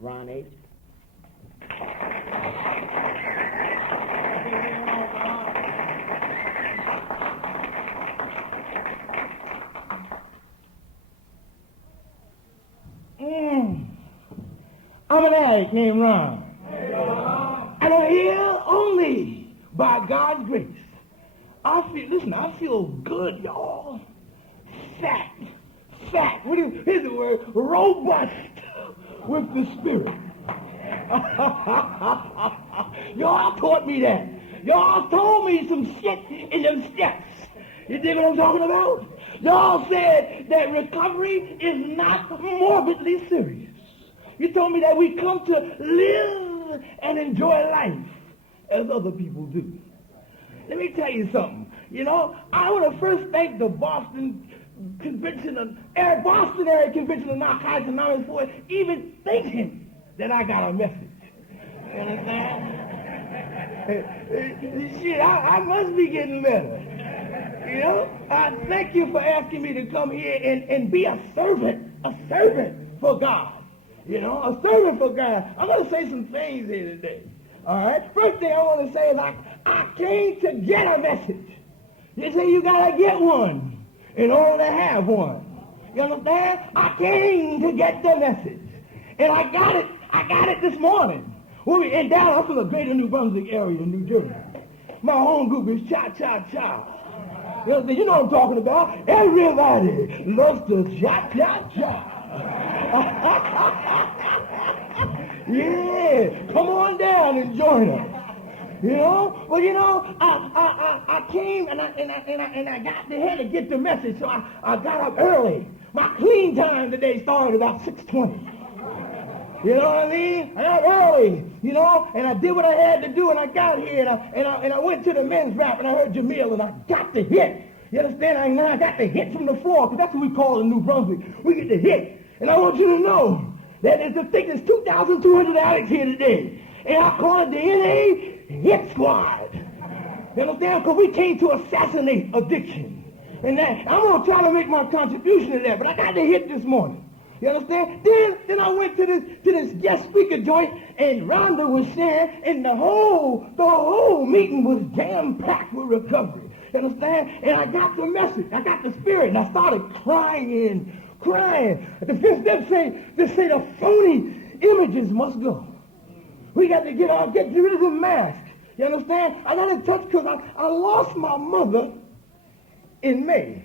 Ron H. I'm an addict named Ron. And I'm here only by God's grace. I feel good, y'all. Fat. Here's the word, robust with the Spirit. Y'all taught me that. Y'all told me some shit in them steps. You dig what I'm talking about? Y'all said that recovery is not morbidly serious. You told me that we come to live and enjoy life as other people do. Let me tell you something. I want to first thank the Boston area Convention of Narcotics Anonymous for even thinking that I got a message. You understand? Shit, I must be getting better. I thank you for asking me to come here and be a servant for God. A servant for God. I'm going to say some things here today. All right? First thing I want to say is I came to get a message. You say you got to get one in order to have one. You understand? I came to get the message. And I got it this morning. In Dallas, I'm from the greater New Brunswick area in New Jersey. My home group is Cha-Cha-Cha. You know what I'm talking about. Everybody loves to Cha-Cha-Cha. Yeah, come on down and join us. I came and I got the head to get the message, so I got up early. My clean time today started about 6:20. You know what I mean? I got early, and I did what I had to do, and I got here, and I went to the men's rap, and I heard Jamil, and I got the hit. You understand? I got the hit from the floor, because that's what we call it in New Brunswick. We get the hit. And I want you to know that there's 2,200 addicts here today. And I call it the NA Hit Squad. You understand? Because we came to assassinate addiction. And I'm going to try to make my contribution to that, but I got the hit this morning. You understand? Then I went to this guest speaker joint, and Rhonda was sharing, and the whole meeting was jam-packed with recovery. You understand? And I got the message. I got the spirit, and I started crying. The fifth step say the phony images must go. We got to get rid of the mask. You understand? I got in touch because I lost my mother in May.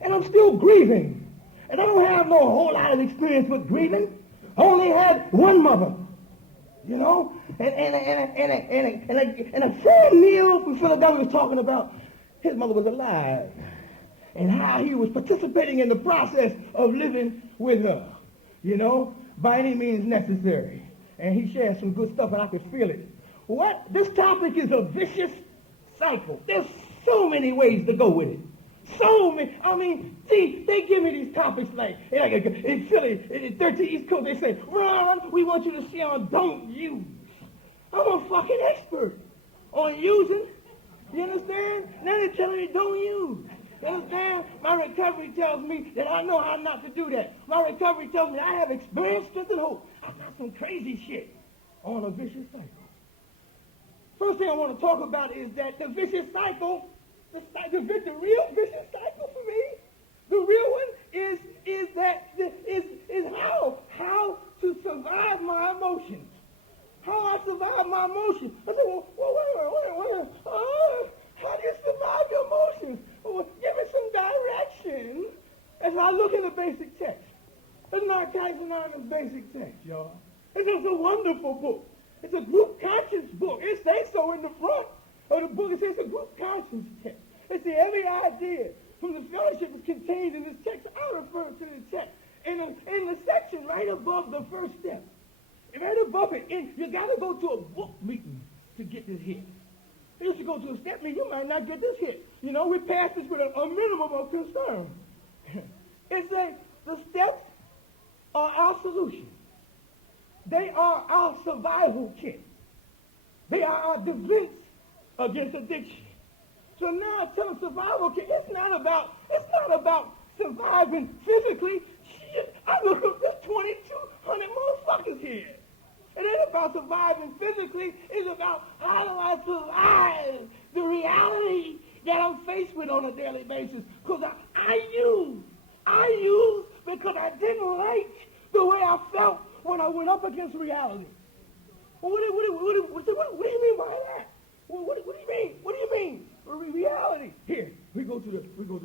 And I'm still grieving. And I don't have no whole lot of experience with grieving. I only had one mother. And a friend Neil from Philadelphia was talking about his mother was alive. And how he was participating in the process of living with her, by any means necessary. And he shared some good stuff, and I could feel it. This topic is a vicious cycle. There's so many ways to go with it. So many. I mean, see, they give me these topics like in Philly, in 13 East Coast, they say, Ron, we want you to share on don't use. I'm a fucking expert on using. You understand? Now they're telling me don't use. You understand? My recovery tells me that I know how not to do that. My recovery tells me I have experience, strength, and hope. I got some crazy shit on a vicious cycle. First thing I want to talk about is that the vicious cycle, the real vicious cycle for me, the real one is how to survive my emotions. How I survive my emotions. I said, well, wait. How do you survive your emotions? Well, give me some direction as I look in the basic text. It's Narcotics Anonymous basic text, y'all. It's just a wonderful book. It's a group conscience book. It says so in the front of the book. It says it's a group conscience text. It's the every idea from the fellowship is contained in this text. I refer to the text. In the section right above the first step. Right above it, you got to go to a book meeting to get this hit. If you go to a step meeting, you might not get this hit. We pass this with a minimum of concern. It says the steps are our solution. They are our survival kit. They are our defense against addiction. So now I tell a survival kit, it's not about surviving physically. Shit, I look at the 2,200 motherfuckers here. It ain't about surviving physically. It's about how do I survive the reality that I'm faced with on a daily basis. Because I use because I didn't like the way I felt when I went up against reality. Well, what do you mean by that? What do you mean? What do you mean? Reality. Here, we go to the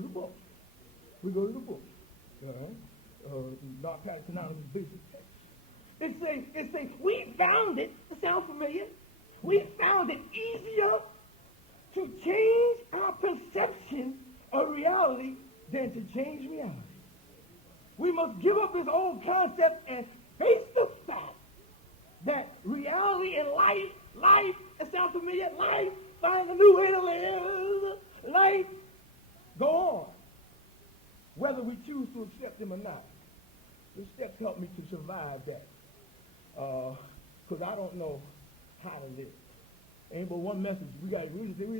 book. We go to the book. Not Patterson Anonymous basic text. They say, we found it, sound familiar? We found it easier to change our perception of reality than to change reality. We must give up this old concept and face the fact that reality and life, it sounds familiar, life, find a new way to live, life, go on, whether we choose to accept them or not. The steps help me to survive that. Because I don't know how to live. Ain't but one message. We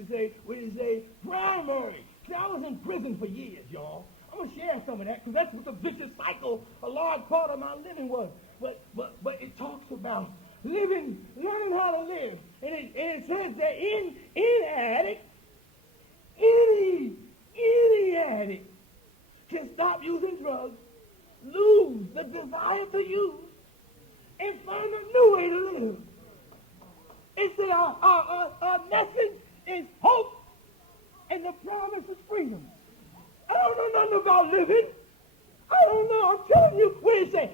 say primary. See, I was in prison for years, y'all. I'm going to share some of that because that's what the vicious cycle, a large part of my living was. But it talks about learning how to live. And it says that any addict, any addict can stop using drugs, lose the desire to use, and find a new way to live. It said our message is hope, and the promise is freedom. I don't know nothing about living. I don't know. I'm telling you, what did it say?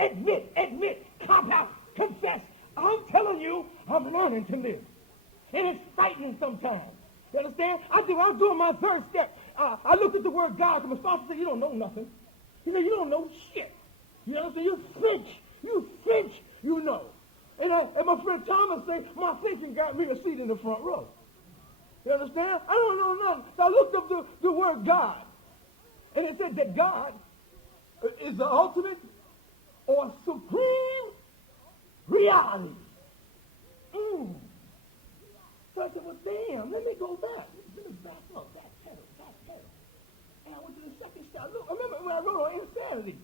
Admit, cop out, confess. I'm telling you, I'm learning to live. And it's frightening sometimes. You understand? I think I'm doing my third step. I looked at the word God, and my sponsor said, you don't know nothing. You don't know shit. You understand? You think you know. And my friend Thomas said, my thinking got me a seat in the front row. You understand? I don't know nothing. So I looked up the word God. And it said that God is the ultimate or supreme reality. So I said, well, damn, let me go back. Let me back up, backpedal. And I went to the second step. Look, remember when I wrote on insanity.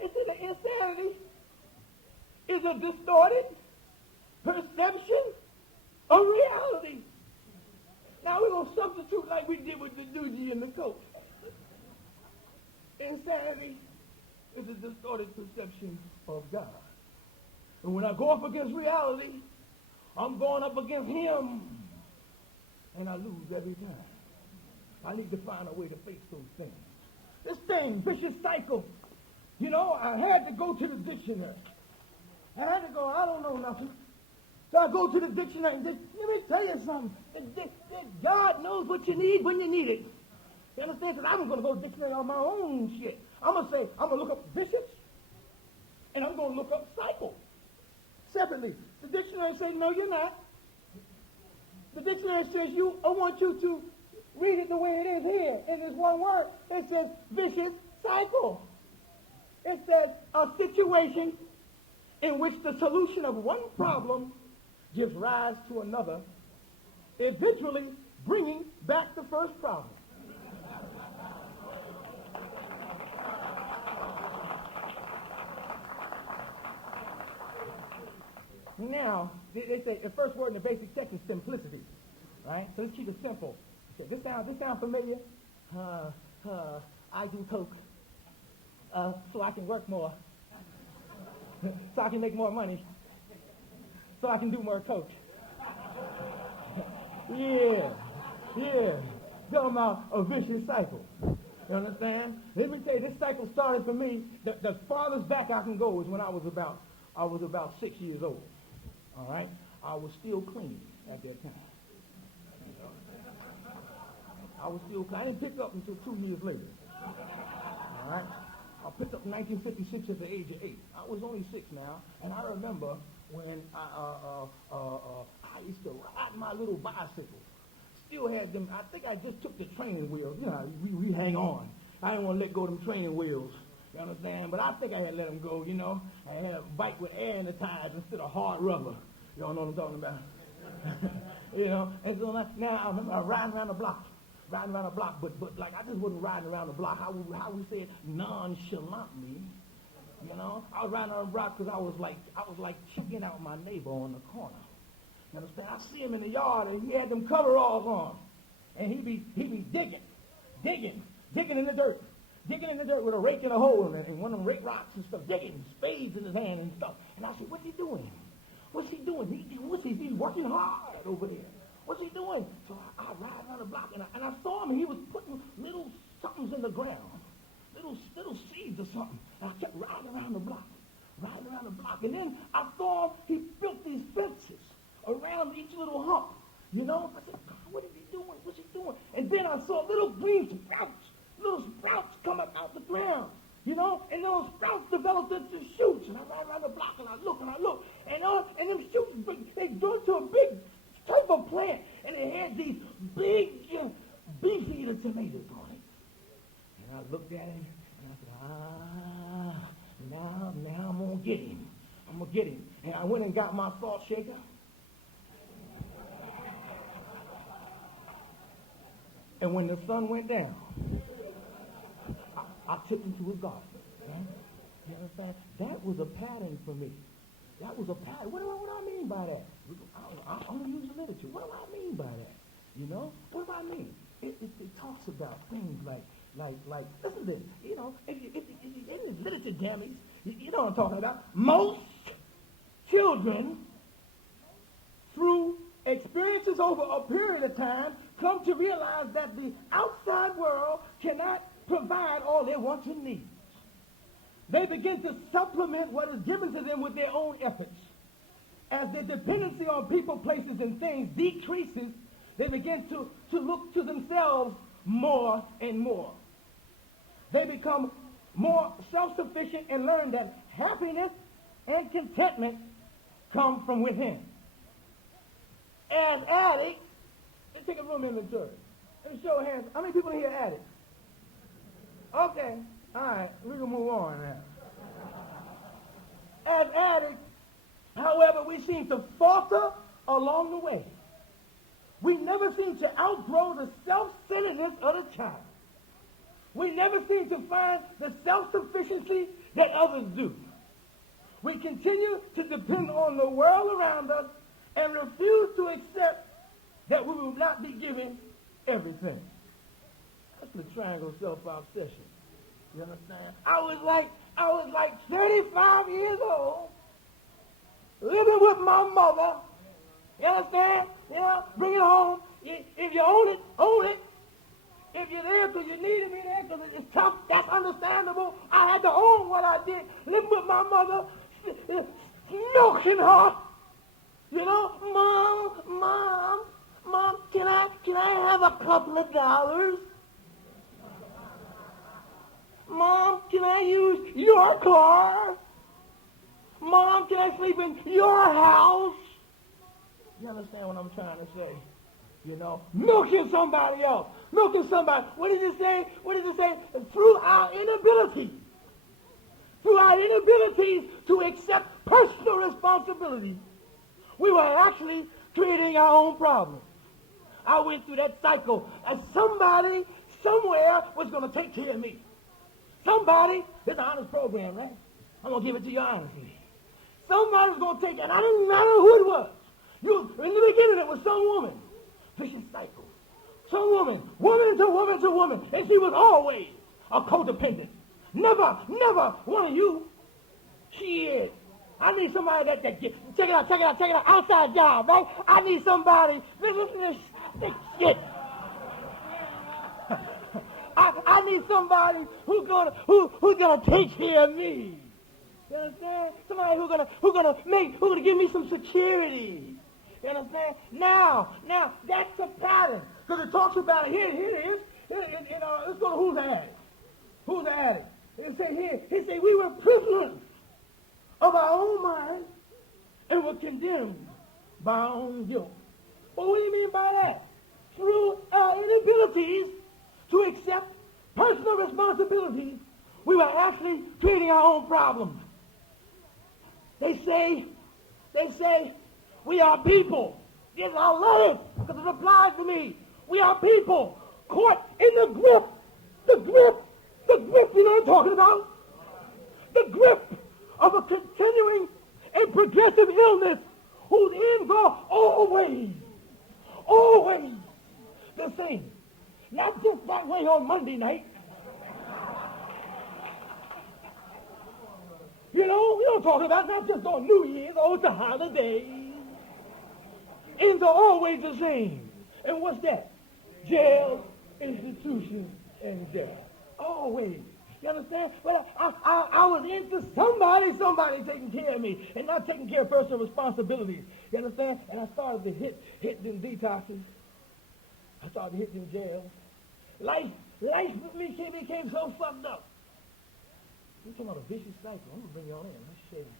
It said that insanity is a distorted perception of reality. Now we're going to substitute like we did with the doogie and the coat. Insanity is a distorted perception of God. And when I go up against reality, I'm going up against him. And I lose every time. I need to find a way to face those things. This thing, vicious cycle. I had to go to the dictionary. I had to go, I don't know nothing. So I go to the dictionary and let me tell you something. God knows what you need when you need it. You understand? Because I'm going to go to the dictionary on my own shit. I'm going to look up vicious, and I'm going to look up cycle separately. The dictionary says, no, you're not. The dictionary says, I want you to read it the way it is here. In this one word, it says vicious cycle. It says a situation in which the solution of one problem gives rise to another, eventually bringing back the first problem. Now, they say the first word in the basic text is simplicity, right? So let's keep it simple. Okay, this sound familiar? I do coke so I can work more, so I can make more money, so I can do more coke. Yeah. Talking about a vicious cycle. You understand? Let me tell you, this cycle started for me. The farthest back I can go is when I was about 6 years old. All right? I was still clean at that time. I was still clean. I didn't pick up until 2 years later. All right? I picked up in 1956 at the age of 8. I was only 6 now, and I remember when I used to ride my little bicycle. Still had them. I think I just took the training wheels. We hang on. I didn't want to let go of them training wheels. You understand? But I think I had let them go, I had a bike with air in the tires instead of hard rubber. You all know what I'm talking about? And so now I remember riding around the block, but like I just wasn't riding around the block. How we said nonchalantly, You know, I was riding on the block because I was like checking out my neighbor on the corner. You understand? I see him in the yard and he had them coveralls on. And he be digging in the dirt. Digging in the dirt with a rake and a hoe and one of them rake rocks and stuff. Digging, spades in his hand and stuff. And I said, what's he doing? What's he doing? He's working hard over there. What's he doing? So I ride around the block and I saw him and he was putting little somethings in the ground. Little seeds or something. And I kept riding around the block. And then I saw he built these fences around each little hump. You know? I said, God, what is he doing? What's he doing? And then I saw little green sprouts coming out the ground. You know? And those sprouts developed into shoots. And I ride around the block and I look. And them shoots, they grew into a big type of plant. And it had these big beef eater tomatoes on it. And I looked at him and I said, now I'm going to get him. And I went and got my salt shaker. And when the sun went down, I took him to his garden. Right? You understand? That was a pattern for me. That was a pattern. What do I mean by that? I'm going to use the literature. What do I mean by that? You know? What do I mean? It talks about things like, listen to this. You know, if you in the literature dummies, you know what I'm talking about. Most children, through experiences over a period of time, come to realize that the outside world cannot provide all their wants and needs. They begin to supplement what is given to them with their own efforts. As their dependency on people, places, and things decreases, they begin to look to themselves more and more. They become more self-sufficient and learn that happiness and contentment come from within. As addicts, let's take a room inventory. Let me show hands. How many people here are addicts? Okay. All right. We can move on now. As addicts, however, we seem to falter along the way. We never seem to outgrow the self-centeredness of the child. We never seem to find the self-sufficiency that others do. We continue to depend on the world around us and refuse to accept that we will not be given everything. That's the triangle self-obsession. You understand? I was like 35 years old, living with my mother. You understand? You know, bring it home. If you own it, own it. If you're there because you needed me there because it's tough, that's understandable. I had to own what I did. Living with my mother, milking her. You know, Mom, can I have a couple of dollars? Mom, can I use your car? Mom, can I sleep in your house? You understand what I'm trying to say? You know, milking somebody else. Milking somebody. What does it say? Through our inabilities to accept personal responsibility, we were actually creating our own problems. I went through that cycle, and somebody somewhere was going to take care of me. Somebody, it's an honest program, right? I'm going to give it to you honestly. Somebody was going to take it, and I didn't matter who it was. In the beginning, it was some woman. Vicious cycle. Some woman to woman, and she was always a codependent. Never one of you. She is. I need somebody that check it out, outside job, right? I need somebody, listen to this shit. I need somebody who's gonna take care of me. You understand? Somebody who's gonna give me some security. You understand? Now that's a pattern. Because it talks about it. Here it is. Let's go to who's the addict. Who's the addict? It say here. It say we were prisoners of our own mind and were condemned by our own guilt. Well, what do you mean by that? Through our inabilities to accept personal responsibilities, we were actually creating our own problems. They say, we are people. Yes, I love it because it applies to me. We are people caught in the grip, you know what I'm talking about? the grip of a continuing and progressive illness whose ends are always the same. Not just that way on Monday night. You know, we don't talk about not just on New Year's, it's a holiday. Ends are always the same. And what's that? Jail, institutions, and death. Always. You understand? Well, I was into somebody taking care of me and not taking care of personal responsibilities. You understand? And I started to hit them detoxes. I started to hit them jails. Life with me became so fucked up. You're talking about a vicious cycle. I'm going to bring y'all in. Let's show you.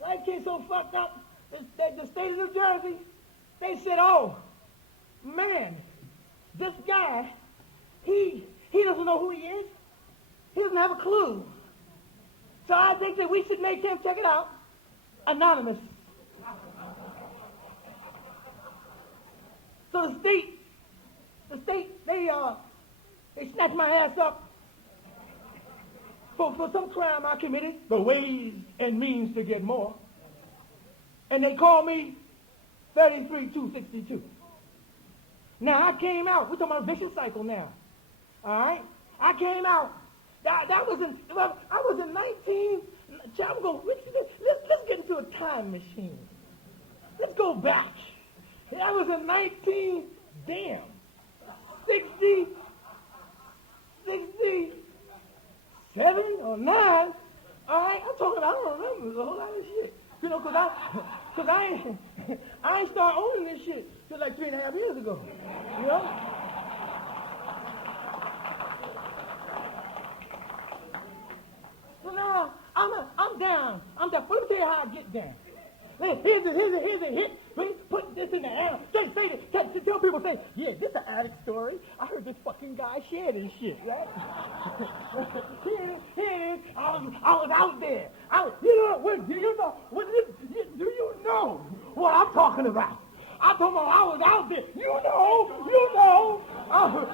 Life became so fucked up. The state of New Jersey, they said, oh, man, this guy, he doesn't know who he is. He doesn't have a clue. So I think that we should make him, check it out, anonymous. So the state, they snatched my ass up for some crime I committed, the ways and means to get more. And they called me 33-262. Now I came out, we're talking about a vicious cycle now. All right? I came out. I was in 19. Let's get into a time machine. Let's go back. I was in 67 or 9. All right, I don't remember a whole lot of shit. You know, because I ain't start owning this shit till like 3.5 years ago. You know? So now I'm down. Let me tell you how I get down. Here's a hit. Put this in the air. Tell people, say, yeah, this is an addict story. I heard this fucking guy share this shit, right? Here it is. I was out there. Do you know what I'm talking about? I'm talking about I was out there. You know.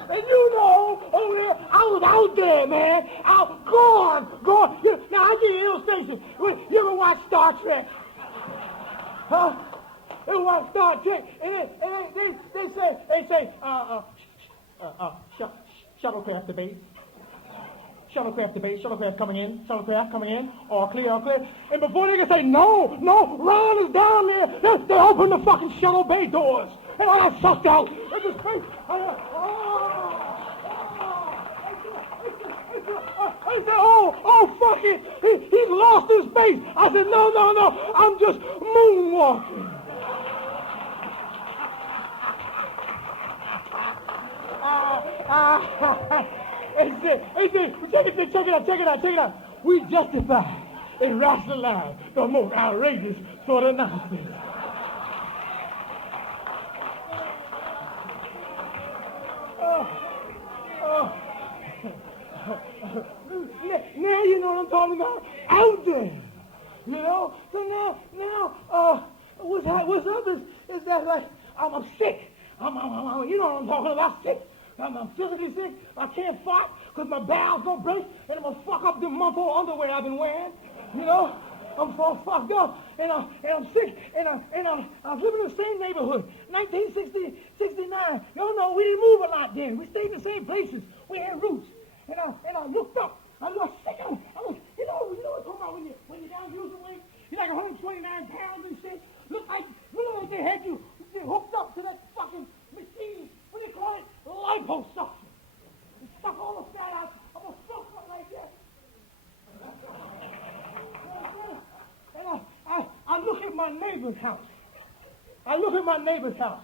And you know, over there, I was out there, man. Gone. Now, I'll give you an illustration. You ever watch Star Trek? Huh? They watch Star Trek, and they say, shuttlecraft to base. Shuttlecraft to base, shuttlecraft coming in, all clear. And before they can say, no, Ron is down there, they open the fucking shuttle bay doors. And I got sucked out. It was crazy. They said, oh, fuck it. He's lost his space. I said, no, I'm just moonwalking. Check it out. We justify and rationalize the most outrageous sort of nonsense. Now you know what I'm talking about? Out there. You know? So now, what's up is that like, I'm sick. You know what I'm talking about? Sick. I'm physically sick. I can't fart because my bowels don't break, and I'm going to fuck up the month-old underwear I've been wearing. You know? I'm so fucked up, and I'm sick, and I was living in the same neighborhood, 1969. No, we didn't move a lot then. We stayed in the same places. We had roots. And I looked up. I was sick. You know what I'm talking about when you're down using weight? You're like 129 pounds and shit. Look like they had you hooked up to that fucking machine. What do you call it? Liposuction. You suck all the fat out. I'm going to suck up like that. And I look at my neighbor's house.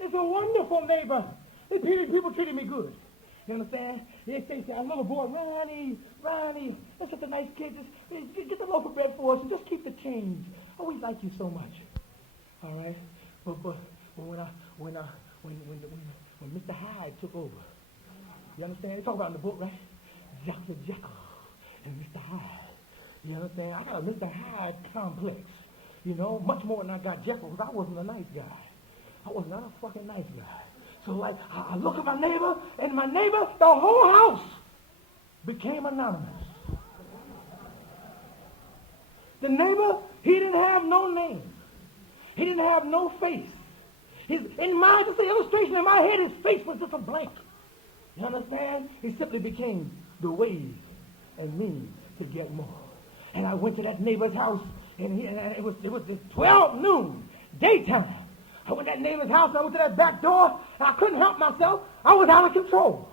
It's a wonderful neighbor. People treated me good. You understand? They say, I love a boy, Ronnie, that's such a nice kid. Just get the loaf of bread for us and just keep the change. Oh, we like you so much. All right? But when Mr. Hyde took over, you understand? They talk about in the book, right? Dr. Jekyll and Mr. Hyde. You understand? I got a Mr. Hyde complex. You know, much more than I got Jekyll because I wasn't a nice guy. I was not a fucking nice guy. So like, I look at my neighbor, and my neighbor, the whole house became anonymous. The neighbor, he didn't have no name. He didn't have no face. In my, just an illustration in my head, his face was just a blank. You understand? He simply became the way and means to get more. And I went to that neighbor's house, and it was 12 noon, daytime. I went to that neighbor's house, and I went to that back door, and I couldn't help myself. I was out of control.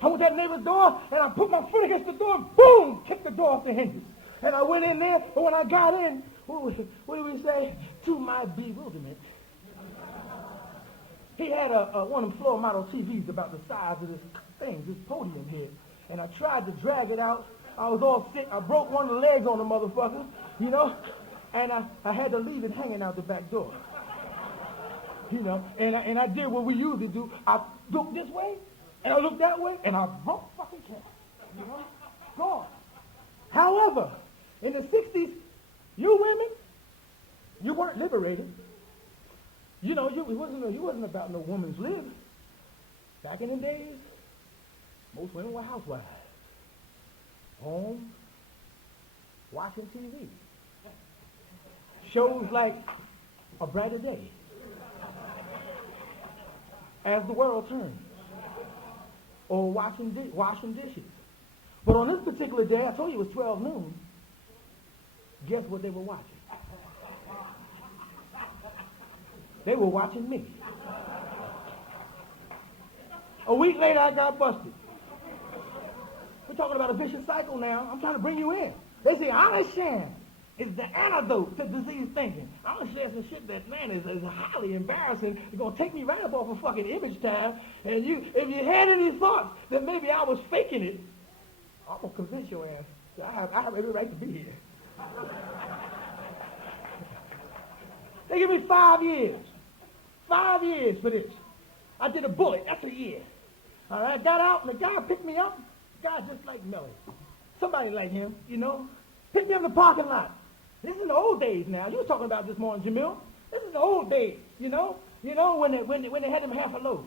I went to that neighbor's door, and I put my foot against the door, and boom, kicked the door off the hinges. And I went in there, but when I got in, what did we say? To my bewilderment, he had one of them floor model TVs about the size of this thing, this podium here. And I tried to drag it out. I was all sick. I broke one of the legs on the motherfucker, you know. And I had to leave it hanging out the back door. You know, and I did what we usually do. I looked this way, and I looked that way, and I broke fucking cat. You know? Gone. However, in the 60s, you women, you weren't liberated. You know, it wasn't about no woman's lib. Back in the days, most women were housewives. Home, watching TV. Shows like A Brighter Day. As the World Turns. Or washing dishes. But on this particular day, I told you it was 12 noon. Guess what they were watching? They were watching me. A week later, I got busted. We're talking about a vicious cycle now. I'm trying to bring you in. They say honest sham is the antidote to disease thinking. I'm going to share some shit that, man, is highly embarrassing. It's going to take me right up off of fucking image time. And if you had any thoughts that maybe I was faking it, I'm going to convince your ass that I have every right to be here. They give me 5 years. 5 years for this. I did a bullet. That's a year. All right, I got out, and the guy picked me up. The guy just like Melly. Somebody like him, you know. Picked me up in the parking lot. This is the old days now. You were talking about this morning, Jamil. This is the old days, you know. You know, when they had them half a load.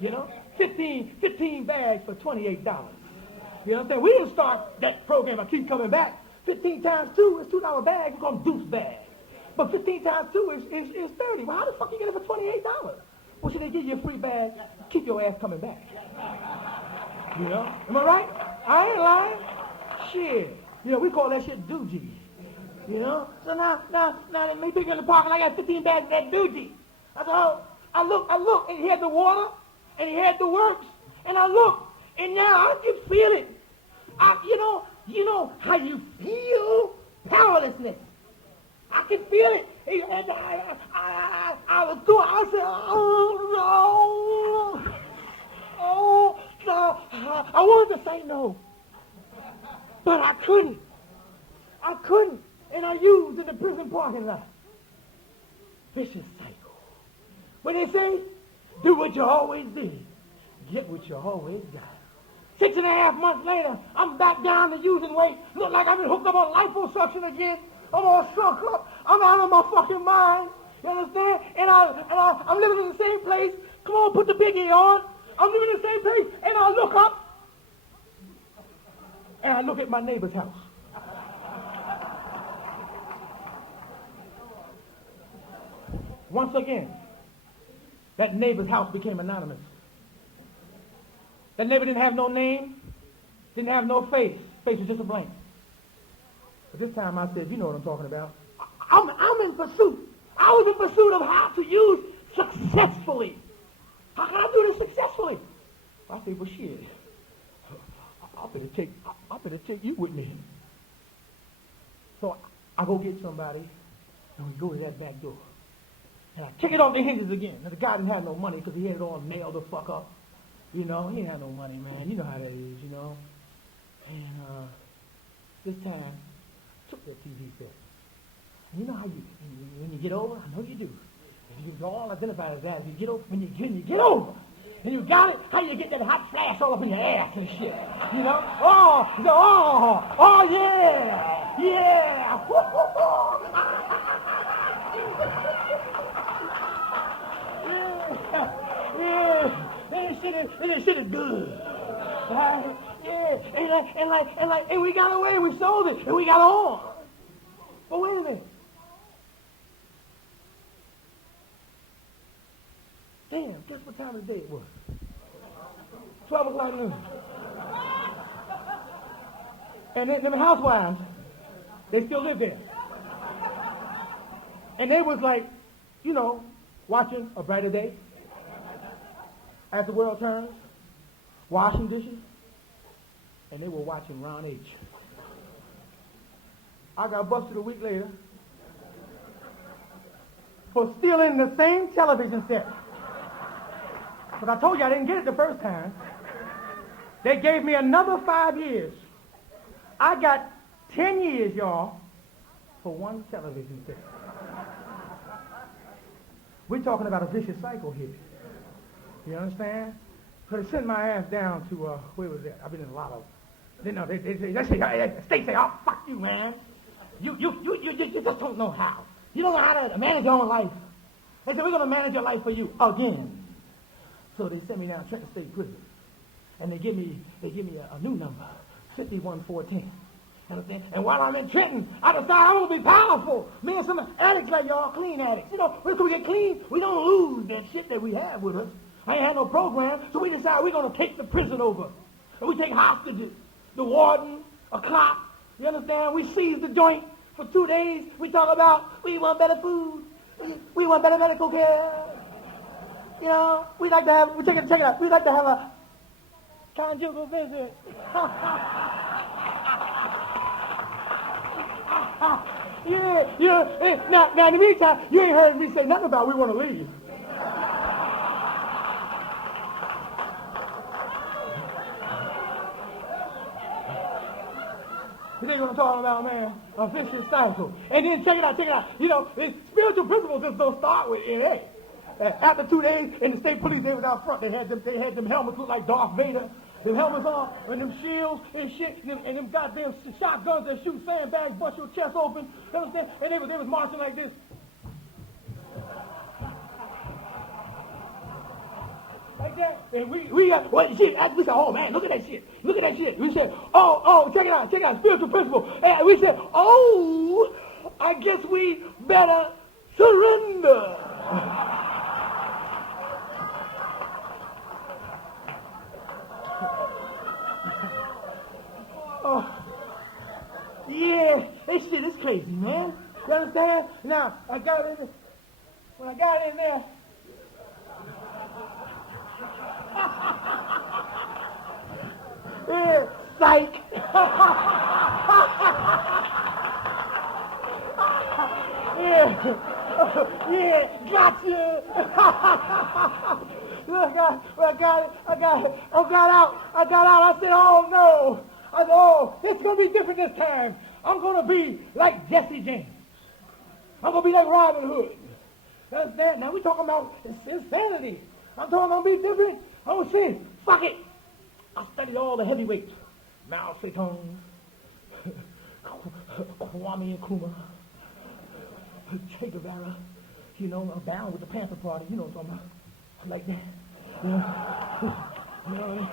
You know, 15 bags for $28. You know what I'm saying? We didn't start that program. I keep coming back. 15 times 2 is $2 bags. We call them deuce bags. But 15 times 2 is 30. Well, how the fuck you get it for $28? Well, should they give you a free bag? Keep your ass coming back. You know? Am I right? I ain't lying. Shit. You know, we call that shit doogie. You know? So now, they may pick in the park and I got 15 bags of that doogie. I said, I look, and he had the water, and he had the works, and I look, and now I can feel it. You know how you feel powerlessness. I can feel it. I was doing. I said, oh no. I wanted to say no, but I couldn't. And I used in the prison parking lot. Vicious cycle. When they say, do what you always did, get what you always got. 6.5 months later, I'm back down to using weight. Look like I've been hooked up on liposuction again. I'm all shrunk up. I'm out of my fucking mind. You understand? And I'm living in the same place. Come on, put the biggie on. I'm living in the same place. And I look up. And I look at my neighbor's house. Once again, that neighbor's house became anonymous. That neighbor didn't have no name, didn't have no face. Face was just a blank. But this time I said, you know what I'm talking about. I'm in pursuit. I was in pursuit of how to use successfully. How can I do this successfully? I said, well, shit. I'm gonna take you with me. So I go get somebody, and we go to that back door. And I kick it off the hinges again. Now, the guy didn't have no money because he had it all nailed the fuck up. You know, he didn't have no money, man. You know how that is, you know. And this time, I took that TV set. And you know how when you get over, I know you do. You all identify as that. You get over, when you get over, and you got it, how you get that hot flash all up in your ass and shit. You know? Oh, yeah. And that shit is good. Yeah, and we got away, and we sold it, and we got on. p.m. Guess what time of the day it was? 12 o'clock noon. And then them housewives, they still live there. And they was like, you know, watching A Brighter Day, As the World Turns, washing dishes, and they were watching Ronnie H. I got busted a week later for stealing the same television set. But I told you I didn't get it the first time. They gave me another 5 years. I got 10 years, y'all, for one television set. We're talking about a vicious cycle here. You understand? So they sent my ass down to, where was that? I've been in a lot of, they say, the state say, oh, fuck you, man. You just don't know how. You don't know how to manage your own life. They said, we're going to manage your life for you again. So they sent me down to Trenton State Prison. And they give me a new number, 51410. Understand? And while I'm in Trenton, I decide I'm going to be powerful. Me and some addicts like y'all, clean addicts. You know, when we get clean, we don't lose that shit that we have with us. I ain't had no program, so we decide we're going to take the prison over. And we take hostages, the warden, a cop. You understand? We seize the joint for 2 days. We talk about we want better food. We want better medical care. You know, we like to have, check it out. We like to have a conjugal visit. Now in the meantime, you ain't heard me say nothing about we want to leave. This is what I'm talking about, man. A vicious cycle. And then check it out. You know, spiritual principles just don't start with NA. After 2 days in the state police, they was out front. They had them helmets look like Darth Vader. Them helmets on, and them shields and shit, and them goddamn shotguns that shoot sandbags, bust your chest open. You understand? And they was marching like this. Like that. And we said, oh man, look at that shit. Look at that shit. We said, oh, check it out, spiritual principle. And we said, oh, I guess we better surrender. Oh, yeah, this shit is crazy, man. You understand? Now, when I got in there, yeah, psych. yeah, gotcha. Look, I got out. I said, oh no. I said, oh, it's going to be different this time. I'm going to be like Jesse James. I'm going to be like Robin Hood. That's that. Now we talking about insanity. I'm talking about be different. I'm going to say, fuck it. I studied all the heavyweights. Mao Zedong, Kwame Nkrumah, Che Guevara, you know, I'm bound with the Panther Party, you know what I'm talking about. Like that. You know what I mean?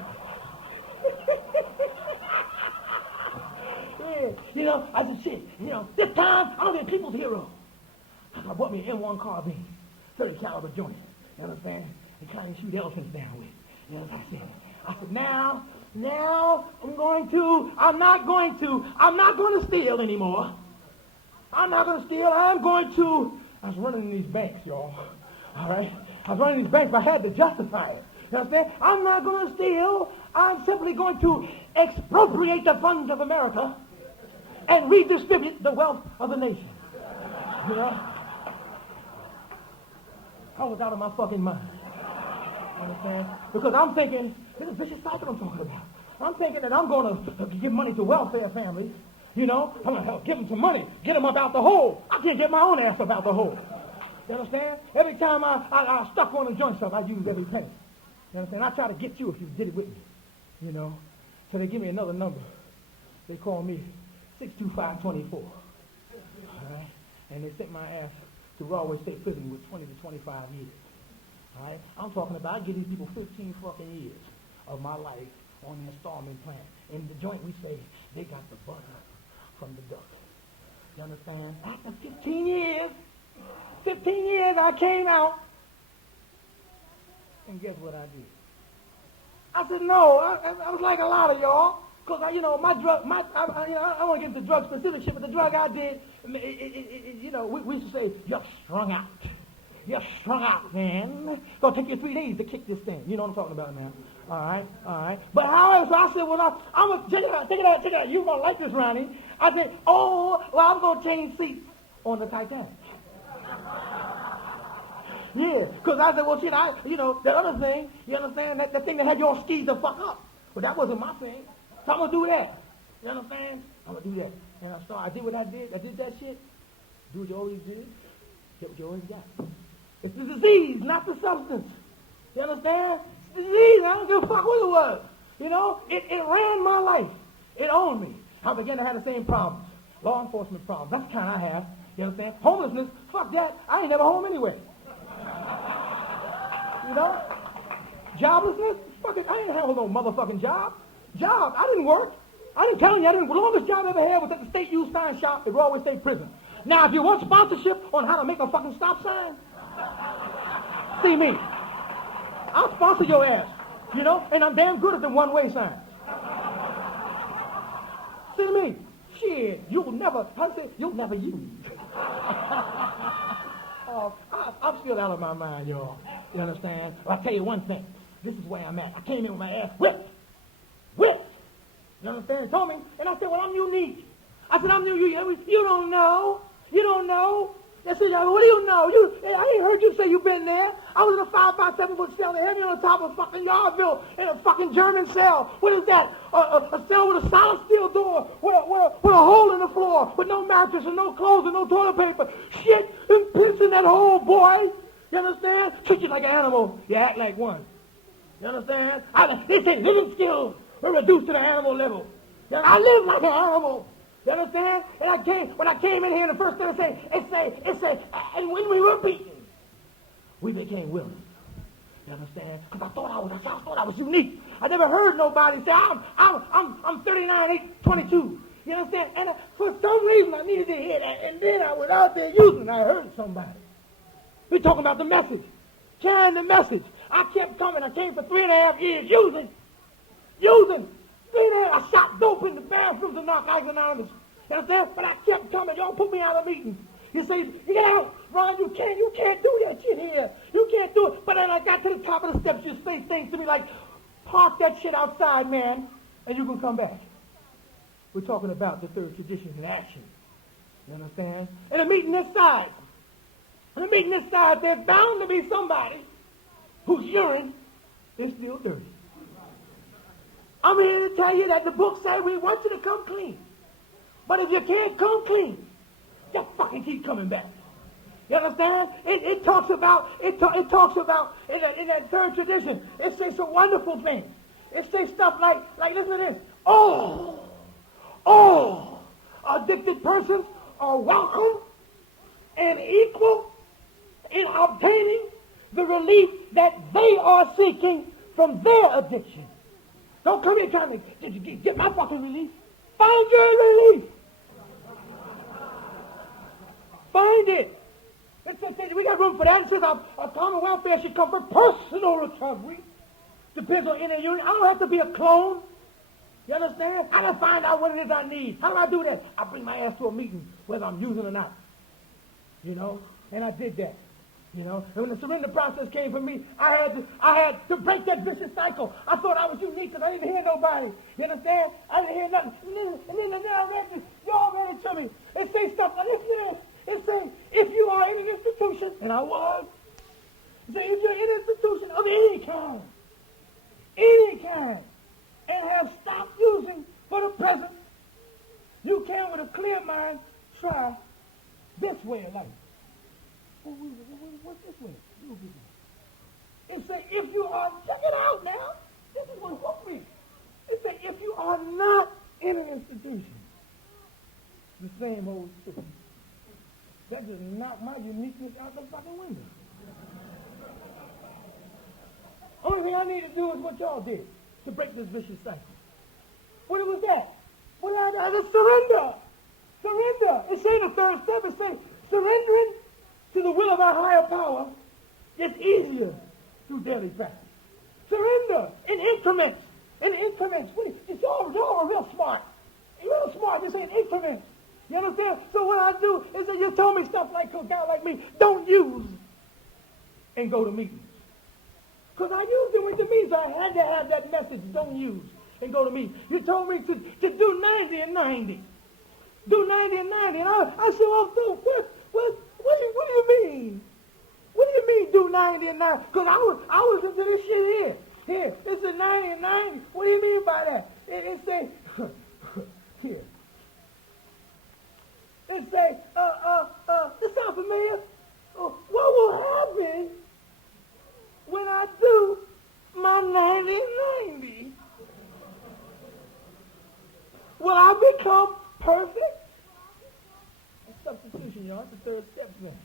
Yeah, you know, I said, shit, you know, this time I'm gonna be a people's hero. I bought me an M1 carbine, 30 caliber joint, you understand? And trying to shoot elephants down with. You know what I said? I said, now I'm not going to steal anymore. I was running these banks, y'all. All right? I was running these banks, but I had to justify it. You understand? I'm not going to steal. I'm simply going to expropriate the funds of America and redistribute the wealth of the nation. You know? I was out of my fucking mind. You understand? Because I'm thinking, this is vicious cycle I'm talking about. I'm thinking that I'm going to give money to welfare families. You know? I'm going to give them some money, get them up out the hole. I can't get my own ass up out the hole. You understand? Every time I stuck on a joint stuff, I used every penny. You understand? I try to get you if you did it with me. You know? So they give me another number. They call me 62524. All right? And they sent my ass to Rahway State Prison with 20 to 25 years. All right? I'm talking about, I give these people 15 fucking years of my life on the installment plan. In the joint, we say they got the butter from the duck. You understand? After 15 years, I came out And guess what I did? I said, no, I was like a lot of y'all. Because, I don't want to get into drug specific shit, but the drug I did, we used to say, you're strung out. You're strung out, man. It's going to take you 3 days to kick this thing. You know what I'm talking about now. All right. But however, so I said, well, I'm going to check it out. You're going to like this, Ronnie. I said, I'm going to change seats on the Titanic. Yeah, because I said, well, shit, the other thing, you understand, the thing that had your skis to fuck up. But that wasn't my thing. So I'm going to do that. You understand? I'm going to do that. And I did what I did. I did that shit. Do what you always did. Get what you always got. It's the disease, not the substance. You understand? It's the disease. I don't give a fuck what it was. You know? It ran my life. It owned me. I began to have the same problems. Law enforcement problems. That's the kind I have. You understand? Homelessness. Fuck that. I ain't never home anyway. You know? Joblessness? Fuck it. I ain't have no motherfucking job. I didn't work. I didn't tell you. The longest job I ever had was at the state used sign shop at Broadway State Prison. Now, if you want sponsorship on how to make a fucking stop sign, see me. I'll sponsor your ass. You know? And I'm damn good at the one-way signs. See me. Shit. You'll never use. I'm still out of my mind, y'all. You understand? Well, I'll tell you one thing. This is where I'm at. I came in with my ass whipped. You understand? He told me. And I said, well, I'm unique. I said, I'm new. You don't know. You don't know. They said, what do you know? I ain't heard you say you've been there. I was in a 5x7-foot cell. They had me on the top of fucking Yardville in a fucking German cell. What is that? A cell with a solid steel door with a hole in the floor with no mattress and no clothes and no toilet paper. Shit and piss in that hole, boy. You understand? Treat you like an animal. You act like one. You understand? They say living skills are reduced to the animal level. I live like an animal. You understand? And when I came in here, the first thing it say, and when we were beaten, we became willing. You understand? Because I thought I was unique. I never heard nobody say, I'm 39, 8, 22. You understand? And for some reason, I needed to hear that. And then I was out there using it. I heard somebody. We're talking about the message. Carrying the message. I kept coming. I came for 3.5 years using. 3.5. I shot dope in the bathrooms of Narcotics Anonymous. You understand? But I kept coming. Y'all put me out of meetings. You say, get out, Ron, you can't do that shit here. You can't do it. But then I got to the top of the steps, you say things to me like, park that shit outside, man, and you can come back. We're talking about the third tradition in action. You understand? And a meeting this size. There's bound to be somebody whose urine is still dirty. I'm here to tell you that the book says we want you to come clean. But if you can't come clean, just fucking keep coming back. You understand? It talks about in that third tradition. It says some wonderful things. It says stuff like listen to this. All addicted persons are welcome and equal in obtaining the relief that they are seeking from their addiction. Don't come here trying to get my fucking relief. Find your relief. Find it. We got room for that. It says our common welfare should come from personal recovery. Depends on inner unity. I don't have to be a clone. You understand? I gotta find out what it is I need. How do I do that? I bring my ass to a meeting, whether I'm using it or not. You know? And I did that. You know, and when the surrender process came for me, I had to break that vicious cycle. I thought I was unique because I didn't hear nobody. You understand? I didn't hear nothing. And then I read this. Y'all read it to me. It says stuff like this. It says, if you are in an institution, and I was, it says, if you're in an institution of any kind, and have stopped using for the present, you can, with a clear mind, try this way of life. What's this way? It said, if you are, check it out now. This is what hooked me. It said, if you are not in an institution, the same old shit. That just knocked my uniqueness out the fucking window. Only thing I need to do is what y'all did to break this vicious cycle. What was that? Well, that's surrender. Surrender. It said the third step, it said, surrendering to the will of our higher power is easier through daily practice. Surrender in increments. In increments. It's all real smart. Real smart. This ain't increments. You understand? So what I do is that you told me stuff like a guy like me, don't use and go to meetings. Because I used it with the meetings. I had to have that message, don't use and go to meetings. You told me to do 90 and 90. Do 90 and 90. And I said, well, what do you mean? What do you mean do 90 and 90? Because I was into this shit here. Here, it's a 90 and 90. What do you mean by that? It say, here. It say, this sound familiar? What will happen when I do my 90 and 90? Will I become perfect? That's substitution, y'all. That's the third step then.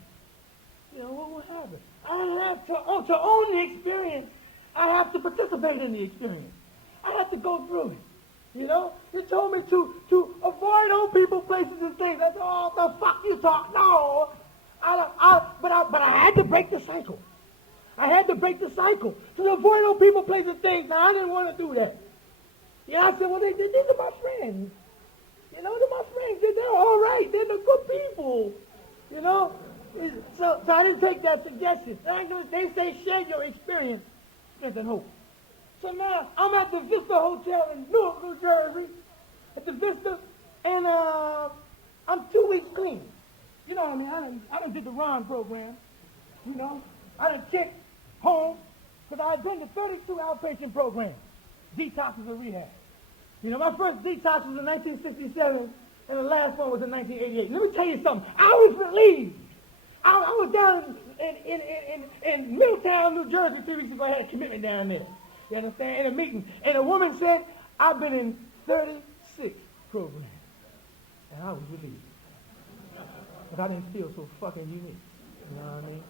You know, what will happen? I have to own the experience. I have to participate in the experience. I have to go through it. You know? You told me to avoid old people, places, and things. I said, oh, the fuck you talk? No. But I had to break the cycle. I had to break the cycle to avoid old people, places, and things. Now, I didn't want to do that. You know, I said, well, these are my friends. You know, they're my friends. They're all right. They're the good people. You know? So I didn't take that suggestion. They say share your experience, strength, and hope. So now I'm at the Vista Hotel in Newark, New Jersey, at the Vista, and I'm 2 weeks clean. You know what I mean? I done did the Ron program. You know, I done kicked home because I had been to 32 outpatient programs, detoxes and rehab. You know, my first detox was in 1967, and the last one was in 1988. Let me tell you something. I was relieved. I was down in Middletown, New Jersey 3 weeks ago. I had a commitment down there. You understand? In a meeting. And a woman said, I've been in 36 programs. And I was relieved. Because I didn't feel so fucking unique. You know what I mean?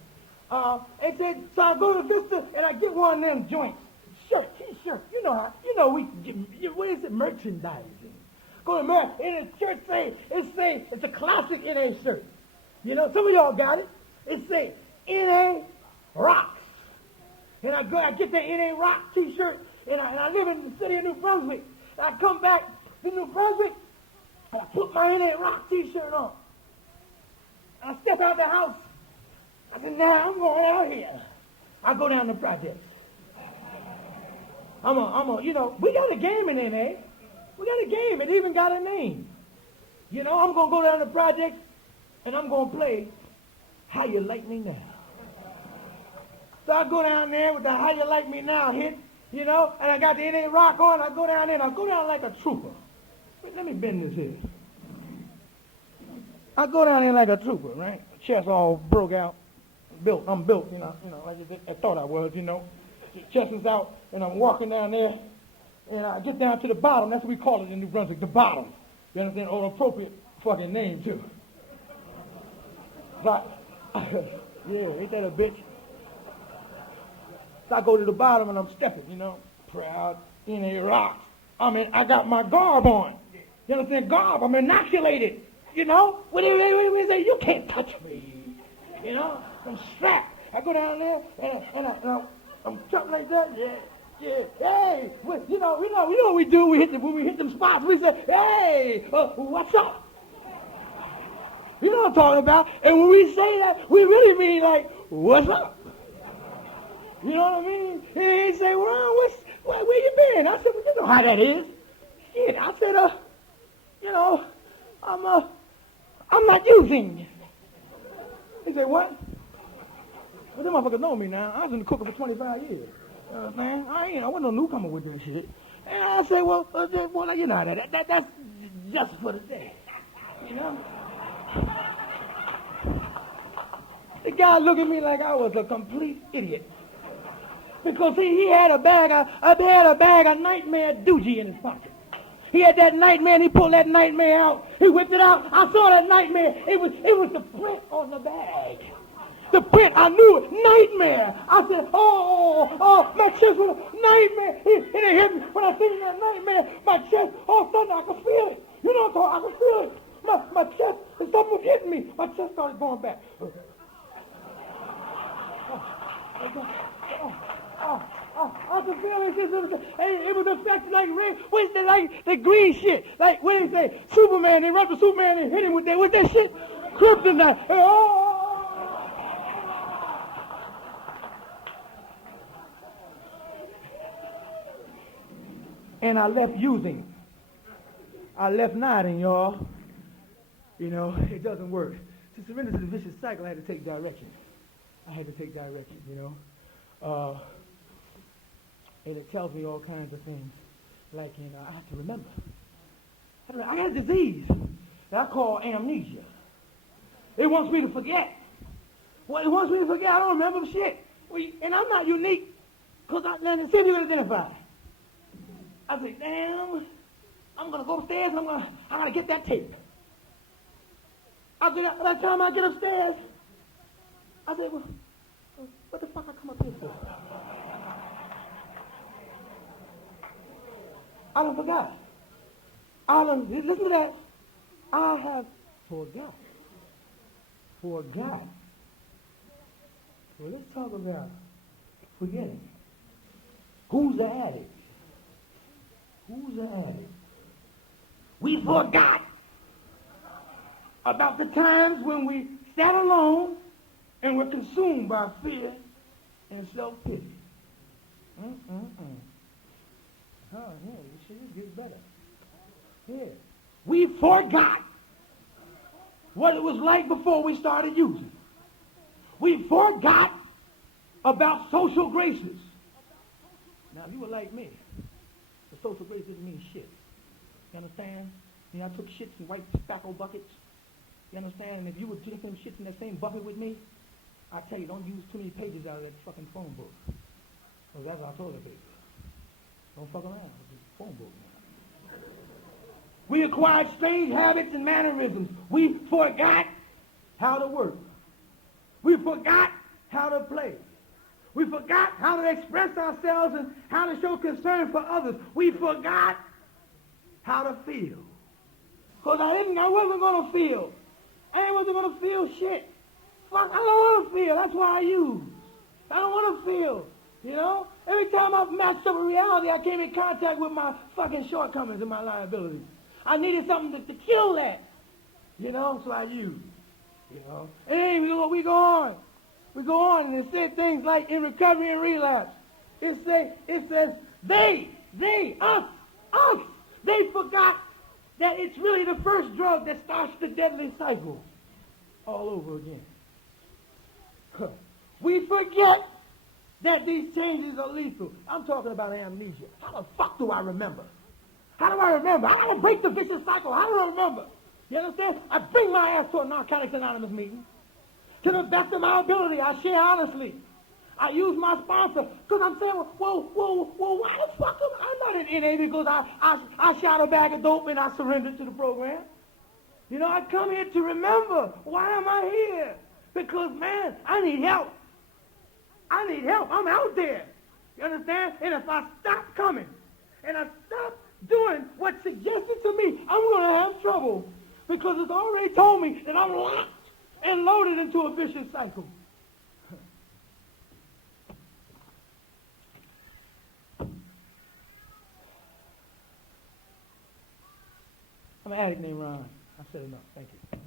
And said, so I go to Vista and I get one of them joints. Shirt, t-shirt. You know we get, what is it? Merchandising. Go to America, and the shirt it's a classic NA shirt. You know, some of y'all got it. It say, NA rocks. And I get that NA rock t-shirt, and I live in the city of New Brunswick. And I come back to New Brunswick, and I put my NA rock t-shirt on. And I step out the house. I said, now I'm going out here. I go down the projects. You know, we got a game in NA. We got a game. It even got a name. You know, I'm going to go down the projects, and I'm going to play How You Like Me Now. So I go down there with the How You Like Me Now hit, you know, and I got the NA rock on. I go down there, and I go down like a trooper. Let me bend this here. I go down there like a trooper, right? Chest all broke out. I'm built, you know, like I thought I was, you know. Chest is out, and I'm walking down there, and I get down to the bottom. That's what we call it in New Brunswick, the bottom. You understand? Or appropriate fucking name, too. But, yeah, ain't that a bitch? So I go to the bottom, and I'm stepping, you know, proud, NA rocks. I mean, I got my garb on. You understand? Garb, I'm inoculated. You know? When they say, you can't touch me. You know? I'm strapped. I go down there, and I'm jumping like that. Yeah. Hey, you know what we do? When we hit them spots, we say, hey, what's up? You know what I'm talking about? And when we say that, we really mean like, what's up? You know what I mean? And they say, well, where you been? I said, well, you know how that is. Shit, I said, you know, I'm not using. He said, what? Well, them motherfuckers know me now. I was in the cooker for 25 years. You know what I'm saying? I wasn't no newcomer with this shit. And I said, well, you know, that's just for the day. You know? The guy looked at me like I was a complete idiot. Because he had a bag of nightmare doogie in his pocket. He had that nightmare, and he pulled that nightmare out. He whipped it out. I saw that nightmare. It was the print on the bag. The print, I knew it. Nightmare. I said, oh, my chest was a nightmare. And it hit me. When I seen that nightmare, my chest, all of a sudden I could feel it. You know what I'm talking? I could feel it. My chest, and something was hitting me. My chest started going back. I can feel it was affected like red. What's that, like the green shit? Like what do they say? Superman, they run to Superman and hit him with that shit? Kryptonite. Oh. And I left using. I left nodding, y'all. You know, it doesn't work. To surrender to the vicious cycle, I had to take direction. You know. And it tells me all kinds of things. Like, you know, I have to remember. I had a disease that I call amnesia. It wants me to forget. Well, it wants me to forget. I don't remember shit. And I'm not unique. Because now, see if you can identify. I say, damn, I'm going to go upstairs and I'm going to get that tape. By the time I get upstairs, I say, well, what the fuck I come up here for? I done forgot. Listen to that. I have forgot. Forgot. Well, let's talk about forgetting. Who's the addict? We forgot about the times when we sat alone and were consumed by fear and self-pity. Oh, yeah, you should get better. Yeah. We forgot what it was like before we started using. We forgot about social graces. Now, if you were like me, the social grace didn't mean shit. You understand? You know, I took shits in white tobacco buckets. You understand? And if you were drinking them shits in that same bucket with me, I tell you, don't use too many pages out of that fucking phone book. Because that's our toilet paper. Don't fuck around with this phone book, man. We acquired strange habits and mannerisms. We forgot how to work. We forgot how to play. We forgot how to express ourselves and how to show concern for others. We forgot how to feel. Because I wasn't going to feel. I wasn't going to feel shit. Fuck, I don't want to feel. That's why I use. I don't want to feel. You know? Every time I matched up with reality, I came in contact with my fucking shortcomings and my liabilities. I needed something to kill that. You know? So I used. You know? And we go on. We go on and it said things like in recovery and relapse. It says us. They forgot that it's really the first drug that starts the deadly cycle all over again. We forget that these changes are lethal. I'm talking about amnesia. How the fuck do I remember? How do I remember? I don't break the vicious cycle. How do I remember? You understand? I bring my ass to a Narcotics Anonymous meeting. To the best of my ability, I share honestly. I use my sponsor because I'm saying, whoa, why the fuck am I not an NA because I shot a bag of dope and I surrendered to the program? You know, I come here to remember. Why am I here? Because, man, I need help. I'm out there. You understand? And if I stop coming and I stop doing what's suggested to me, I'm going to have trouble because it's already told me that I'm locked and loaded into a vicious cycle. I'm an addict named Ron. I said enough. Thank you.